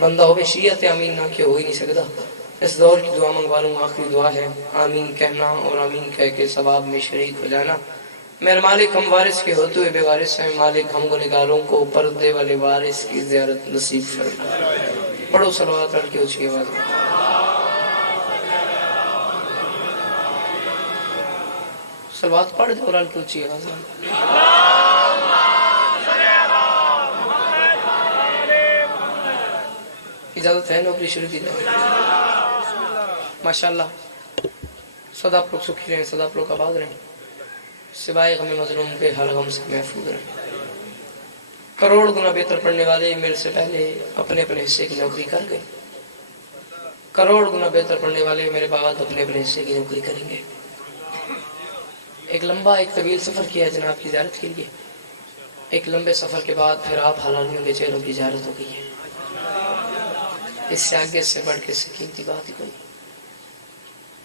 بندہ ہوئے شیعت امین نہ کہ ہو ہی نہیں سکتا. اس دور کی دعا منگوا لوں. آخری دعا ہے آمین کہنا اور آمین کہہ کے ثواب میں شریک ہو جانا. میرے مالک ہم وارث کے ہوتے ہوئے بے وارث ہیں. مالک ہم گنہگاروں کو پردے والے وارث کی زیارت نصیب فرما. پڑھو صلوات پڑھ کے اونچی آواز میں. صلوات پڑھ دو اور کے اونچی آواز میں. اجازت ہے نوکری شروع کی جائے. ماشاءاللہ سدا آپ لوگ سکھی رہیں, سدا آپ لوگ آباد رہیں, سوائے غم مظلوم کے ہر غم سے محفوظ رہیں. کروڑ گنا بہتر پڑھنے والے میرے سے پہلے اپنے اپنے حصے کی نوکری کر گئے. کروڑ گنا بہتر پڑھنے والے میرے بعد اپنے اپنے حصے کی نوکری کریں گے. ایک لمبا ایک طویل سفر کیا ہے جناب کی زیارت کے لیے. ایک لمبے سفر کے بعد پھر آپ حلالیوں کے چہروں کی زیارت ہو گئی ہے. اس سے آگے سے بڑھ کے سکینتی بات ہی کوئی.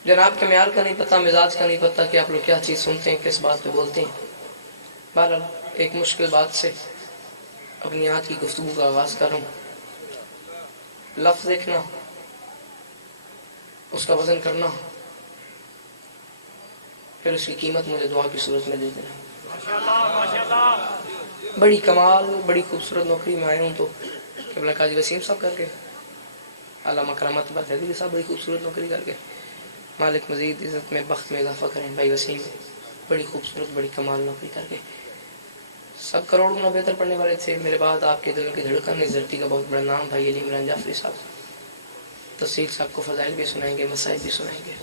جناب کے معیار کا نہیں پتہ, مزاج کا نہیں پتہ کہ آپ لوگ کیا چیز سنتے ہیں, کس بات پہ بولتے ہیں. بہرحال ایک مشکل بات سے اپنی آج کی گفتگو کا آغاز کروں. لفظ دیکھنا, اس کا وزن کرنا, پھر اس کی قیمت مجھے دعا کی صورت میں دے دینا. بڑی کمال بڑی خوبصورت نوکری میں آیا ہوں تو قبلہ قاضی وسیم صاحب کر کے, علامہ کرامت بات حیدری صاحب بڑی خوبصورت نوکری کر کے. مالک مزید عزت میں بخت میں اضافہ کریں. بھائی وسیم بڑی خوبصورت بڑی کمال نوکری کر کے. سب کروڑ گنا بہتر پڑھنے والے تھے. میرے بعد آپ کے دل کی دھڑکن اس دھرتی کا بہت بڑا نام بھائی علی عمران جعفری صاحب. تفصیل صاحب کو فضائل بھی سنائیں گے, مسائل بھی سنائیں گے.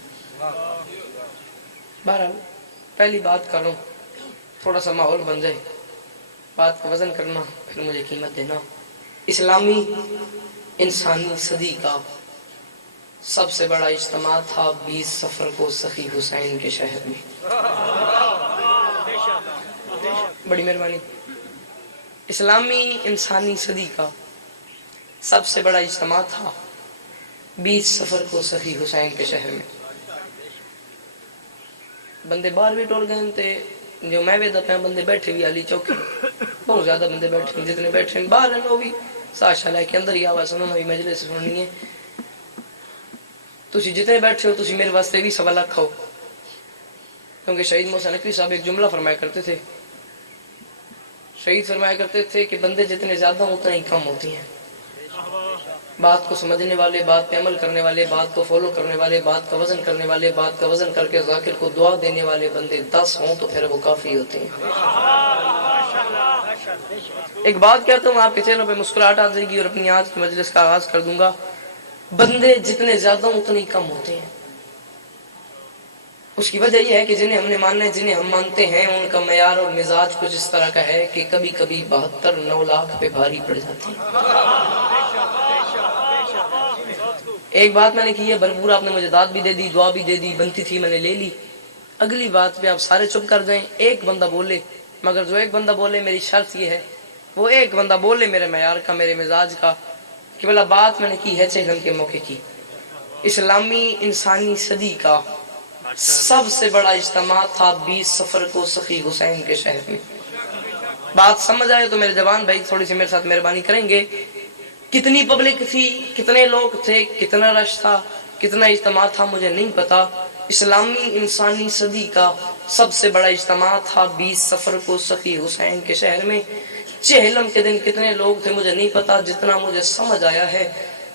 بہرحال پہلی بات کروں, تھوڑا سا ماحول بن جائے, بات کا وزن کرنا, پھر مجھے قیمت دینا. اسلامی انسانی صدی کا سب سے بڑا اجتماع تھا 20 صفر کو سخی حسین کے شہر میں. بڑی مہربانی. اسلامی انسانی صدی کا سب سے بڑا اجتماع تھا 20 صفر کو سخی حسین کے شہر میں. بندے باہر بھی ٹول گئے تھے, جو میں بھی دتا بندے بیٹھے بھی علی چوک, بہت زیادہ بندے بیٹھے, جتنے بیٹھے باہر ہیں وہ بھی ساشا لے کے اندر ہی آواز سننا بھی مجلس سننی ہے. تسی جتنے بیٹھے ہو تسی میرے واسطے بھی سوا لاکھ ہو, کیونکہ شہید محسن نقوی صاحب ایک جملہ فرمایا کرتے تھے. شہید فرمایا کرتے تھے کہ بندے جتنے زیادہ اتنے ہی کم ہوتی ہیں. بات کو سمجھنے والے, بات پہ عمل کرنے والے, بات کو فالو کرنے والے, بات کا وزن کرنے والے, بات کا وزن کر کے ذاکر کو دعا دینے والے بندے 10 ہوں تو پھر وہ کافی ہوتے ہیں. ایک بات کہتا ہوں, آپ کے چہروں پہ مسکراہٹ آ جائے گی اور اپنی آج کی مجلس کا آغاز کر دوں گا. بندے جتنے زیادہ اتنے ہی کم ہوتے ہیں. اس کی وجہ یہ ہے کہ جنہیں ہم نے ماننا ہے, جنہیں ہم مانتے ہیں, ان کا معیار اور مزاج کچھ اس طرح کا ہے کہ کبھی کبھی 72-9 لاکھ پہ بھاری پڑ جاتی ہے. ایک بات میں نے کی ہے بھرپور, آپ نے مجھے داد بھی دے دی, دعا بھی دے دی, بنتی تھی میں نے لے لی. اگلی بات پہ آپ سارے چپ کر جائیں, ایک بندہ بولے, مگر جو ایک بندہ بولے میری شرط یہ ہے, وہ ایک بندہ بولے میرے معیار کا, میرے مزاج کا, کہ بلا بات میں نے کی ہے چہلم کے موقع کی. اسلامی انسانی صدی کا سب سے بڑا اجتماع تھا 20 صفر کو سخی حسین کے شہر میں. بات سمجھ آئے تو میرے جوان بھائی تھوڑی سی میرے ساتھ مہربانی کریں گے. کتنی پبلک تھی, کتنے لوگ تھے, کتنا رش تھا, کتنا اجتماع تھا, مجھے نہیں پتا. اسلامی انسانی صدی کا سب سے بڑا اجتماع تھا 20 صفر کو سخی حسین کے شہر میں. چہلم کے دن کتنے لوگ تھے مجھے نہیں پتا, جتنا مجھے سمجھ آیا ہے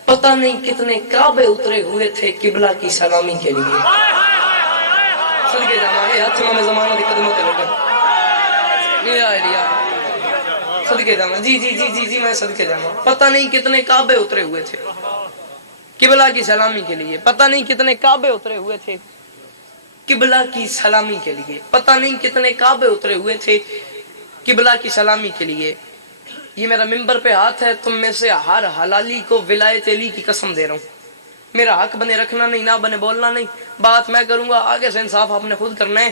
پتہ نہیں کتنے کعبے اترے ہوئے تھے قبلہ کی سلامی کے لیے. صدقے جانا ہے ہاتھ میں زمانہ دی قدموں کے لگے صدقے جانا, جی جی جی جی جی میں صدقے جانا. پتہ نہیں کتنے کعبے اترے ہوئے تھے قبلہ کی سلامی کے لیے. پتہ نہیں کتنے کعبے اترے ہوئے تھے قبلہ کی سلامی کے لیے. پتہ نہیں کتنے کعبے اترے ہوئے تھے قبلہ کی سلامی کے لیے. یہ میرا منبر پہ ہاتھ ہے, تم میں سے ہر حلالی کو ولایت علی کی قسم دے رہا ہوں. میرا حق بنے رکھنا نہیں, نہ بنے بولنا نہیں. بات میں کروں گا, آگے سے انصاف آپ نے خود کرنا ہے.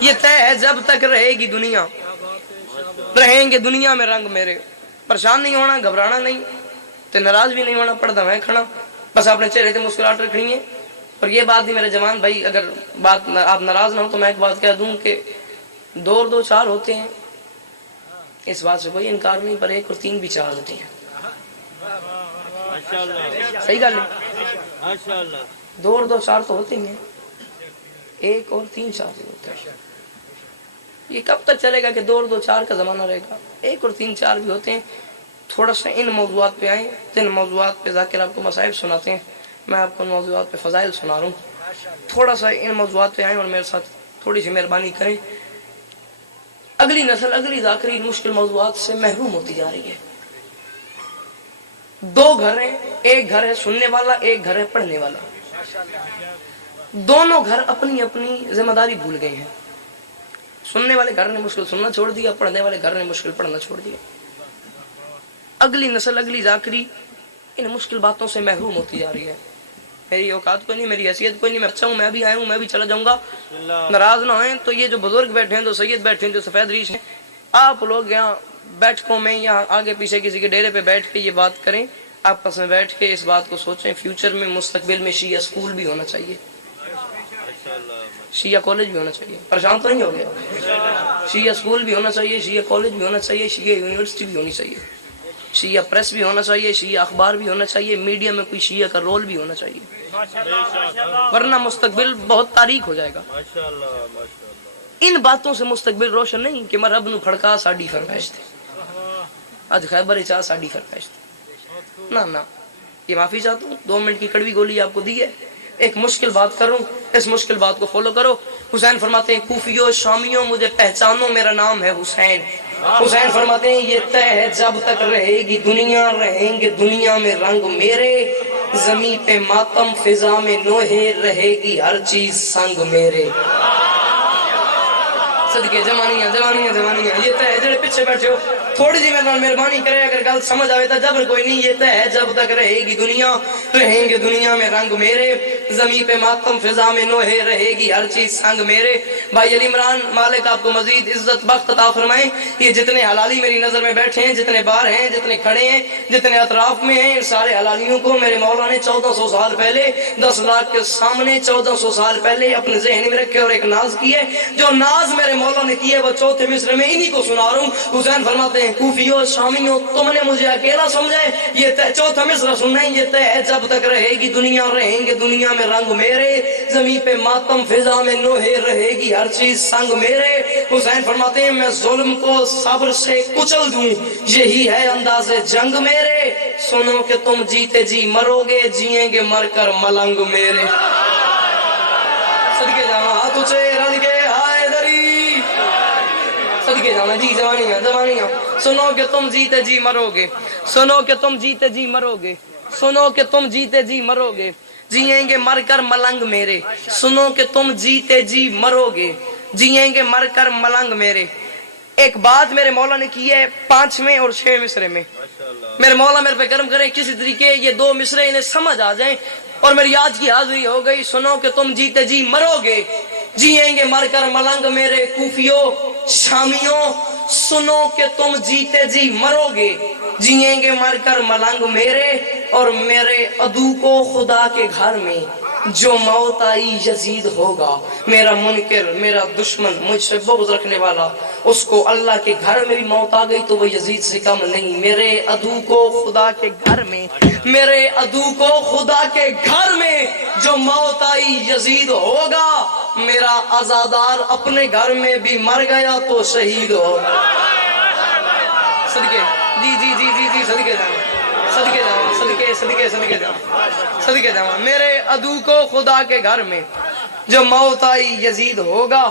یہ طے ہے جب تک رہے گی دنیا، رہیں گے دنیا میں رنگ میرے. پریشان نہیں ہونا، گھبرانا نہیں، تے ناراض بھی نہیں ہونا، پردہ میں کھڑا، بس اپنے چہرے تے مسکراہٹ رکھنی ہے. اور یہ بات بھی میرے جوان بھائی، اگر بات آپ ناراض نہ ہو تو میں ایک بات کہہ دوں کہ دو چار ہوتے ہیں، اس بات سے کوئی انکار نہیں، پر ایک اور تین بھی چار ہوتے ہیں. صحیح گل ہے، دو چار تو ہوتے ہیں، ایک اور تین چار بھی ہوتے ہیں. یہ کب تک چلے گا کہ دو چار کا زمانہ رہے گا؟ ایک اور تین چار بھی ہوتے ہیں. تھوڑا سا ان موضوعات پہ آئیں، جن موضوعات پہ ذاکر آپ کو مصائب سناتے ہیں، میں آپ کو ان موضوعات پہ فضائل سنا رہا ہوں. تھوڑا سا ان موضوعات پہ آئیں اور میرے ساتھ تھوڑی سی مہربانی کریں. اگلی نسل، اگلی ذاکری مشکل موضوعات سے محروم ہوتی جا رہی ہے. دو گھر ہیں، ایک گھر ہے سننے والا، ایک گھر ہے پڑھنے والا. دونوں گھر اپنی اپنی ذمہ داری بھول گئے ہیں. سننے والے گھر نے مشکل سننا چھوڑ دیا، پڑھنے والے گھر نے مشکل پڑھنا چھوڑ دیا. اگلی نسل، اگلی ذاکری ان مشکل باتوں سے محروم ہوتی جا رہی ہے. میری اوقات کوئی نہیں، میری حیثیت کوئی نہیں، میں اچھا ہوں، میں بھی آیا ہوں، میں بھی چلا جاؤں گا. ناراض نہ ہوئیں. تو یہ جو بزرگ بیٹھے ہیں، جو سید بیٹھے ہیں، جو سفید ریش ہیں، آپ لوگ یہاں بیٹھکوں میں یا آگے پیچھے کسی کے ڈیرے پہ بیٹھ کے یہ بات کریں، آپس میں بیٹھ کے اس بات کو سوچیں. فیوچر میں، مستقبل میں شیعہ اسکول بھی ہونا چاہیے، شیعہ کالج بھی ہونا چاہیے. پریشان تو نہیں ہو گیا؟ شیعہ اسکول بھی ہونا چاہیے، شیعہ کالج بھی ہونا چاہیے، شیعہ یونیورسٹی بھی ہونی چاہیے، شیعہ پریس بھی ہونا چاہیے، شیعہ اخبار بھی ہونا چاہیے، میڈیا میں کوئی شیعہ کا رول بھی ہونا چاہیے، ورنہ مستقبل بہت تاریک ہو جائے گا. ان باتوں سے مستقبل روشن نہیں کہ میں رب نو کھڑکا ساڈی فرمائش تھی، اج خیبر چاہ ساڈی فرمائش تھی. نہ یہ معافی چاہتا ہوں، 2 منٹ کی کڑوی گولی آپ کو دی ہے. ایک مشکل بات کروں، اس مشکل بات کو فالو کرو. حسین فرماتے ہیں کوفیوں شامیوں مجھے پہچانو، میرا نام ہے حسین. حسین فرماتے ہیں یہ طے ہے جب تک رہے گی دنیا، رہیں گے دنیا میں رنگ میرے. زمین پہ ماتم فضا میں نوحے، رہے گی ہر چیز سنگ میرے. صدقے جوانیاں جوانیاں جوانیاں. یہ طے ہے، جڑے پیچھے بیٹھے ہو تھوڑی جی میرے نال مہربانی کرے، اگر گل سمجھ آئے تو جبر کوئی نہیں. یہ طے ہے جب تک رہے گی دنیا، رہیں گے دنیا میں رنگ میرے. زمین پہ ماتم فضا میں نوحے، رہے گی ہر چیز سنگ میرے. بھائی علی عمران مالک آپ کو مزید عزت بخت عطا فرمائیں. یہ جتنے حلالی میری نظر میں بیٹھے ہیں، جتنے باہر ہیں، جتنے کھڑے ہیں، جتنے اطراف میں ہیں، ان سارے حلالیوں کو میرے مولا نے 1400 سال پہلے 10 لاکھ کے سامنے 1400 سال پہلے اپنے ذہن میں رکھے اور ایک ناز کی ہے. جو ناز میرے مولا نے کی ہے وہ چوتھے مصر میں انہی کو سنا رہا ہوں. حسین فرماتے ہیں کوفیوں شامیوں تم نے مجھے اکیلا سمجھے، یہ چوتھا مصر سننا ہی. یہ طے ہے جب تک رہے گی دنیا، رہیں گے دنیا میں رنگ میرے. زمین پہ ماتم فضا میں نوحے، رہے گی ہر چیز سنگ میرے. حسین فرماتے ہیں میں ظلم کو صبر سے کچل دوں، یہی ہے انداز جنگ میرے. سنو کہ تم جیتے جی مرو گے، جیئیں گے مر کر ملنگ میرے. صدقے جاواں ہاتھ اونچے رل کے ہائے دری، صدقے جاواں جی جوانیاں جوانیاں. سنو کہ تم جیتے جی مرو گے، سنو کہ تم جیتے جی مرو گے، سنو کہ تم جیتے جی مرو گے، جیئیں گے مر کر ملنگ میرے. سنو کہ تم جیتے جی مرو گے، جیئیں گے مر کر ملنگ میرے. ایک بات میرے مولا نے کی ہے 5ویں اور 6 مصرے میں. میرے مولا میرے پہ کرم کریں، کسی طریقے یہ 2 مصرے انہیں سمجھ آ جائیں اور میری آج کی حاضری ہو گئی. سنو کہ تم جیتے جی مرو گے، جیئیں گے مر کر ملنگ میرے. کوفیوں شامیوں سنو کہ تم جیتے جی مرو گے، جیئیں گے مر کر ملنگ میرے. اور میرے عدو کو خدا کے گھر میں جو موت آئی یزید ہوگا. میرا منکر، میرا دشمن، مجھ سے بغض رکھنے والا، اس کو اللہ کے گھر میں بھی موت آ گئی تو وہ یزید سے کم نہیں. میرے عدو کو خدا کے گھر میں، میرے عدو کو خدا کے گھر میں جو موت آئی یزید ہوگا. میرا عزادار اپنے گھر میں بھی مر گیا تو شہید ہوگا. صدقے جی جی جی جی جی صدقے جاواں، صدقے جاواں، صدقے صدقے صدقے جاواں، صدقے جاواں. میرے عدو کو خدا کے گھر میں جو موت آئی یزید ہوگا.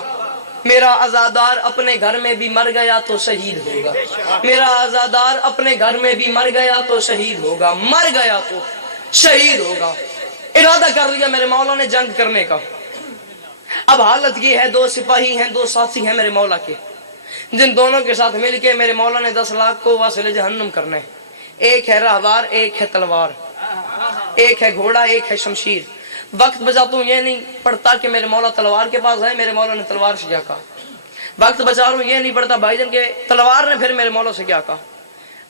میرا عزادار اپنے گھر میں بھی مر گیا تو شہید ہوگا. میرا عزادار اپنے گھر میں بھی مر گیا تو شہید ہوگا. مر گیا تو شہید ہوگا. ارادہ کر لیا میرے مولا نے جنگ کرنے کا. اب حالت یہ ہے 2 سپاہی ہیں، 2 ساتھی ہیں میرے مولا کے، جن دونوں کے ساتھ مل کے میرے مولا نے 10 لاکھ کو واصل جہنم کرنا ہے. ایک ہے راہوار، ایک ہے تلوار، ایک ہے گھوڑا، ایک ہے شمشیر. وقت بجاتا ہوں یہ نہیں پڑھتا کہ میرے مولا تلوار کے پاس ہے، میرے مولا نے تلوار سے کیا کہا. وقت بچا رہا ہوں یہ نہیں پڑتا بھائی جان کے تلوار نے پھر میرے مولا سے کیا کہا،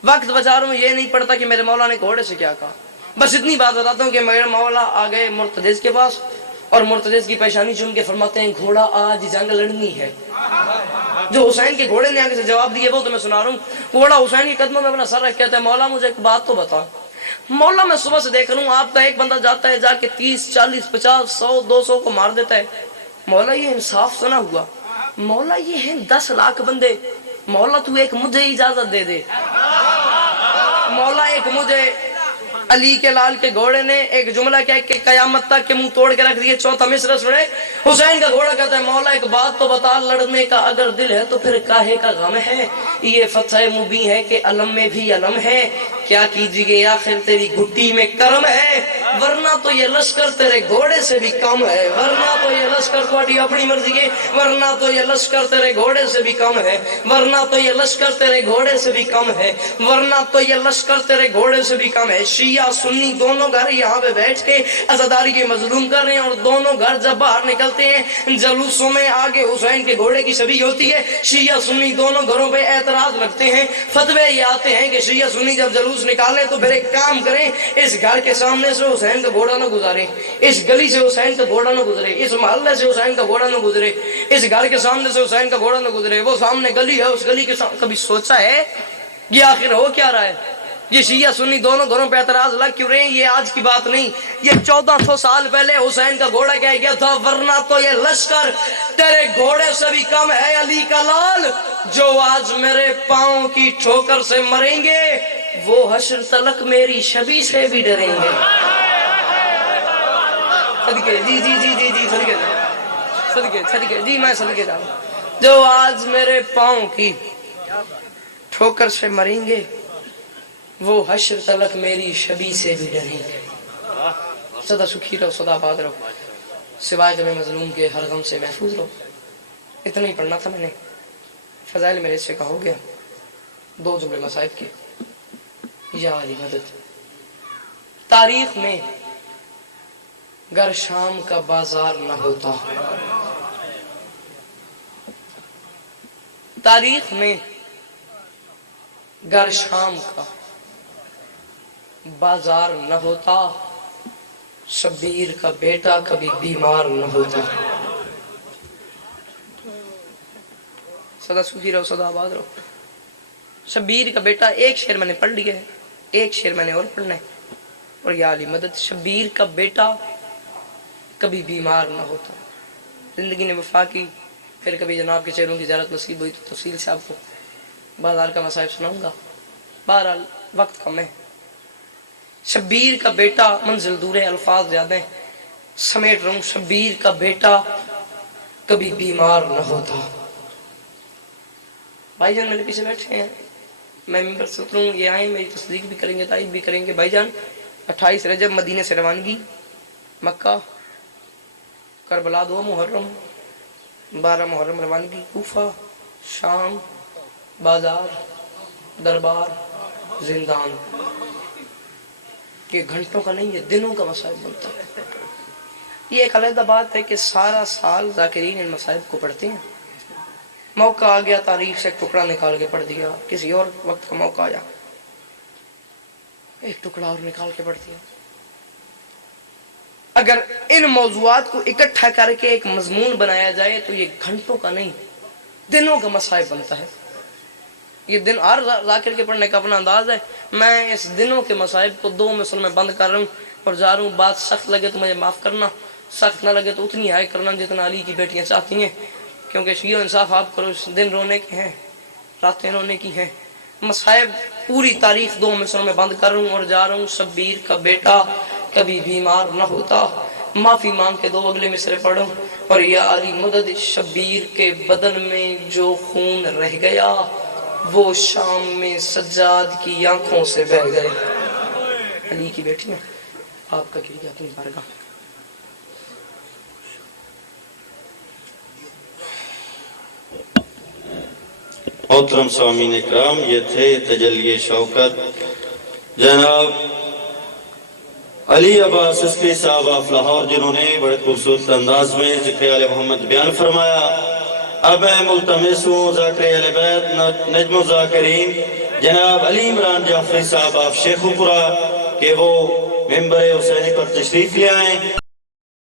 وقت بچا رہا ہوں یہ نہیں پڑتا کہ میرے مولا نے گھوڑے سے کیا کہا. بس اتنی بات بتاتا ہوں کہ میرے مولا آ گئے مرتضی کے پاس اور مرتضی کی پیشانی چوم کے فرماتے ہیں گھوڑا آج جنگ لڑنی ہے. جو حسین کے گھوڑے نے آگے سے جواب دیے وہ تو میں سنا رہا ہوں. گھوڑا حسین کے قدموں میں اپنا سر رکھ کہتا ہے مولا مجھے ایک بات تو بتا. مولا میں صبح سے دیکھ رہا ہوں آپ کا ایک بندہ جاتا ہے جا کے 30 40 50 100 200 کو مار دیتا ہے. مولا یہ انصاف سنا ہوا. مولا یہ ہیں 10 لاکھ بندے. مولا تو ایک مجھے اجازت دے دے. مولا ایک مجھے علی کے لال کے گھوڑے نے ایک جملہ کہہ کے قیامت تک کے منہ توڑ کے رکھ دیے. چوتھا مصرع سنے حسین کا گھوڑا کہتا ہے مولا ایک بات تو بتا لڑنے کا اگر دل ہے تو پھر کاہے کا غم ہے. یہ فتح مبین ہے کہ علم میں بھی علم ہے. کیا کیجیے آخر تیری گھٹی میں کرم ہے. ورنہ تو یہ لشکر تیرے گھوڑے سے بھی کم ہے. ورنہ تو یہ لشکر تھوڑی اپنی مرضی کے. ورنہ تو یہ لشکر تیرے گھوڑے سے بھی کم ہے. ورنہ تو یہ لشکر تیرے گھوڑے سے بھی کم ہے. ورنہ تو یہ لشکر تیرے گھوڑے سے بھی کم ہے. شیعہ سنی دونوں گھر یہاں پہ بیٹھ کے عزاداری کے مظلوم کر رہے ہیں اور دونوں گھر جب باہر نکلتے ہیں جلوسوں میں آگے حسین کے گھوڑے کی چھبی ہوتی ہے. شیعہ سنی دونوں گھروں پہ اعتراض رکھتے ہیں. فتوے یہ آتے ہیں کہ شیعہ سنی جب جلوس نکالیں تو پھر ایک کام کریں اس گھر کے سامنے سے حسین کا گھوڑا نہ گزاریں, اس گلی سے حسین کا گھوڑا نہ گزرے, اس محلے سے حسین کا گھوڑا نہ گزرے, اس گھر کے سامنے سے حسین کا گھوڑا نہ گزرے. وہ سامنے گلی ہے اس گلی کے سامنے کبھی سوچا ہے یہ آخر ہو کیا رہا ہے؟ یہ شیعہ سنی دونوں گھروں پہ اعتراض لگ کیوں رہے ہیں؟ یہ آج کی بات نہیں, یہ 1400 سال پہلے حسین کا گھوڑا کہہ گیا تھا ورنہ تو یہ لشکر تیرے گھوڑے سے بھی کم ہے علی کا لال. جو آج میرے پاؤں کی ٹھوکر سے مریں گے وہ حشر تلک میری شبی سے بھی ڈریں گے. صدقے جی جی جی جی جی صدقے صدقے صدقے جی میں صدقے جا رہا ہوں. جو آج میرے پاؤں کی ٹھوکر سے مریں گے وہ حشر تلک میری شبی سے بھی ڈریں گے. سدا سکھی رہو سدا آباد رہو سوائے غم مظلوم کے ہر غم سے محفوظ رہو. اتنا ہی پڑھنا تھا میں نے. فضائل میرے سے کہا ہو گیا. 2 جملے مصائب کے. یا علی مدد. تاریخ میں گر شام کا بازار نہ ہوتا, تاریخ میں گر شام کا بازار نہ ہوتا, شبیر کا بیٹا کبھی بیمار نہ ہوتا. سدا سکھی رہو سدا آباد رہو. شبیر کا بیٹا ایک شعر میں نے پڑھ لیا ہے, ایک شعر میں نے اور پڑھنا ہے. اور یا علی مدد شبیر کا بیٹا کبھی بیمار نہ ہوتا. زندگی نے وفا کی, پھر کبھی جناب کے چہروں کی زیارت نصیب ہوئی تو تفصیل سے آپ کو بازار کا مصائب سناؤں گا. بہرحال وقت کم ہے. شبیر کا بیٹا منزل دور ہے, الفاظ زیادہ ہیں, سمیٹ رہا ہوں. شبیر کا بیٹا کبھی بیمار نہ ہوتا. بھائی جان میرے پیچھے بیٹھے ہیں, میں ممبر سے اتروں یہ آئیں میری تصدیق بھی کریں گے تائید بھی کریں گے. بھائی جان 28 رجب مدینے سے روانگی, مکہ, کربلا 2 محرم, 12 محرم روانگی, کوفہ, شام, بازار, دربار, زندان. یہ گھنٹوں کا نہیں, یہ دنوں کا مصائب بنتا ہے. یہ ایک علیحدہ بات ہے کہ سارا سال ذاکرین ان مصائب کو پڑھتے ہیں. موقع آ گیا تاریخ سے ایک ٹکڑا نکال کے پڑھ دیا, کسی اور وقت کا موقع آیا ایک ٹکڑا اور نکال کے پڑھ دیا. اگر ان موضوعات کو اکٹھا کر کے ایک مضمون بنایا جائے تو یہ گھنٹوں کا نہیں دنوں کا مصائب بنتا ہے. یہ دن ہر ذاکر کے پڑھنے کا اپنا انداز ہے. میں اس دنوں کے مصائب کو 2 مصروں میں بند کر رہا ہوں اور جا رہا ہوں. بات سخت لگے تو مجھے معاف کرنا, سخت نہ لگے تو اتنی ہائے کرنا جتنا علی کی بیٹیاں چاہتی ہیں, کیونکہ شیعہ انصاف آپ کرو. دن رونے کے ہیں, راتیں رونے کی ہیں. مصائب پوری تاریخ 2 مصروں میں بند کر رہا ہوں اور جا رہا ہوں. شبیر کا بیٹا کبھی بیمار نہ ہوتا. معافی مانگ کے 2 اگلے مصرے پڑھوں. اور یا علی مدد شبیر کے بدن میں جو خون رہ گیا وہ شام میں سجاد کی آنکھوں سے بہ گئے. علی کی بیٹی ہیں, آپ کا کیا اپنی بارگاہ. محترم سامعین اکرام, یہ تھے تجلی شوکت جناب علی عباس عسکری صاحب آف لاہور, جنہوں نے بڑے خوبصورت انداز میں ذکر آل محمد بیان فرمایا. اب میں ملتمس ہوں ذاکر اہل بیت نجم الذاکرین جناب علی عمران جعفری صاحب آف شیخو پورا کہ وہ ممبر حسینی پر تشریف لے آئیں.